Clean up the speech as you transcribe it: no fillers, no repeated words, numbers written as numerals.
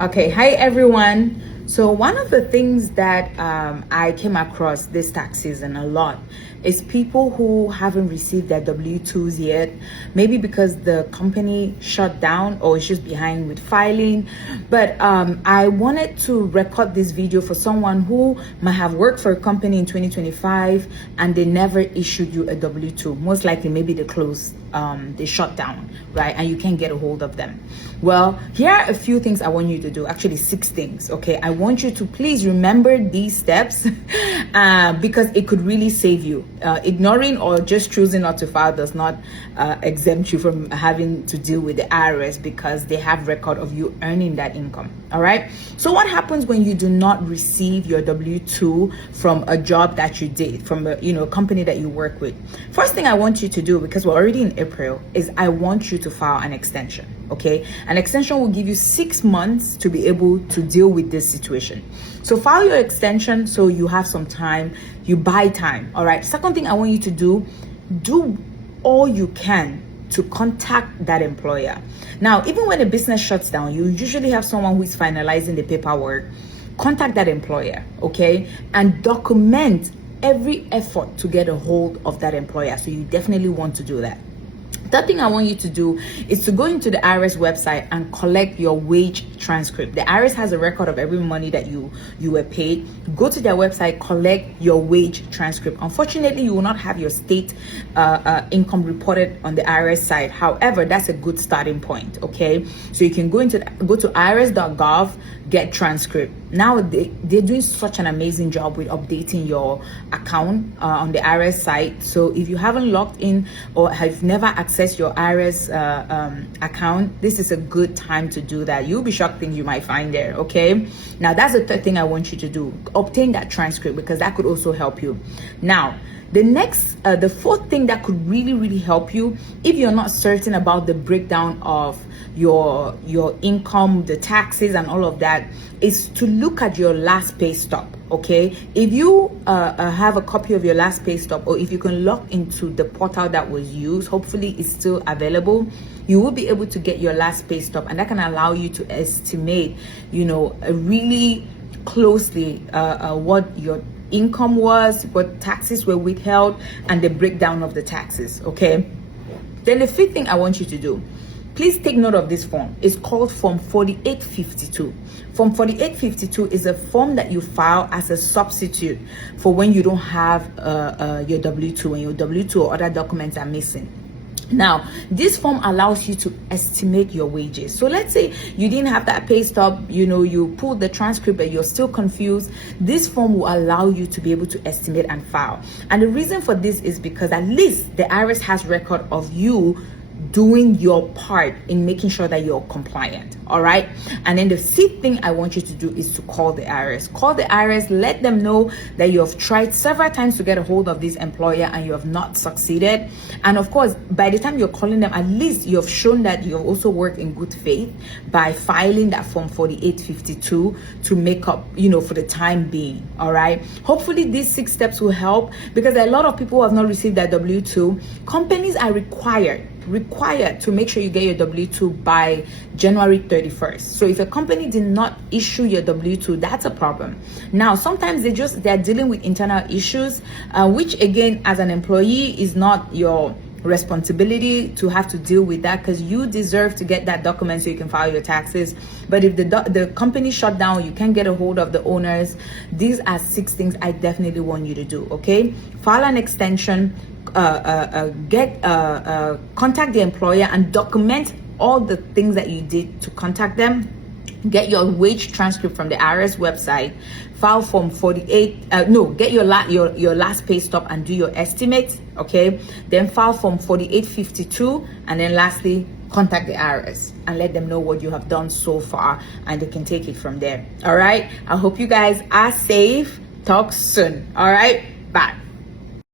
Okay, hi everyone. So one of the things that I came across this tax season a lot is people who haven't received their W-2s yet, maybe because the company shut down or is just behind with filing. But I wanted to record this video for someone who might have worked for a company in 2025 and they never issued you a W-2. Most likely, maybe they closed, they shut down, right? And you can't get a hold of them. Well, here are a few things I want you to do. Actually, 6 things, okay? I want you to please remember these steps because it could really save you. Ignoring or just choosing not to file does not exempt you from having to deal with the IRS because they have record of you earning that income, all right? So what happens when you do not receive your W-2 from a job that you did, from a company that you work with? First thing I want you to do, because we're already in April, is I want you to file an extension, okay? An extension will give you 6 months to be able to deal with this situation. So file your extension so you have some time, you buy time, all right? Second thing I want you to do all you can to contact that employer. Now, even when a business shuts down, you usually have someone who is finalizing the paperwork. Contact that employer, okay? And document every effort to get a hold of that employer. So you definitely want to do that. Third thing I want you to do is to go into the IRS website and collect your wage transcript. The IRS has a record of every money that you were paid. Go to their website, collect your wage transcript. Unfortunately, you will not have your state income reported on the IRS side. However, that's a good starting point, okay? So you can go to irs.gov, get transcript. Now they're doing such an amazing job with updating your account on the IRS site. So if you haven't logged in or have never accessed your IRS account, this is a good time to do that. You'll be shocked things you might find there, okay? Now that's the third thing I want you to do. Obtain that transcript because that could also help you. Now, the fourth thing that could really help you, if you're not certain about the breakdown of your income, the taxes and all of that, is to look at your last pay stub, okay? If you have a copy of your last pay stub, or if you can log into the portal that was used, hopefully it's still available, you will be able to get your last pay stub, and that can allow you to estimate, really closely what your income was, what taxes were withheld, and the breakdown of the taxes, okay? Then the fifth thing I want you to do, please take note of this form. It's called Form 4852. Form 4852 is a form that you file as a substitute for when you don't have your W-2, when your W-2 or other documents are missing. Now, this form allows you to estimate your wages. So let's say you didn't have that pay stub, you pulled the transcript, but you're still confused. This form will allow you to be able to estimate and file. And the reason for this is because at least the IRS has record of you doing your part in making sure that you're compliant, all right? And then the fifth thing I want you to do is to call the IRS. Call the IRS, let them know that you have tried several times to get a hold of this employer and you have not succeeded. And of course, by the time you're calling them, at least you have shown that you have also worked in good faith by filing that Form 4852 to make up, for the time being, all right? Hopefully these 6 steps will help, because a lot of people who have not received their W-2, companies are required to make sure you get your W-2 by January 31st. So if a company did not issue your W-2, that's a problem. Now, sometimes they're dealing with internal issues, which again, as an employee, is not your responsibility to have to deal with that, because you deserve to get that document so you can file your taxes. But if the company shut down, you can't get a hold of the owners. These are 6 things I definitely want you to do, okay? File an extension, contact the employer and document all the things that you did to contact them. Get your wage transcript from the IRS website. File Form 48. Get your last pay stub and do your estimate. Okay. Then file Form 4852, and then lastly, contact the IRS and let them know what you have done so far, and they can take it from there. All right. I hope you guys are safe. Talk soon. All right. Bye.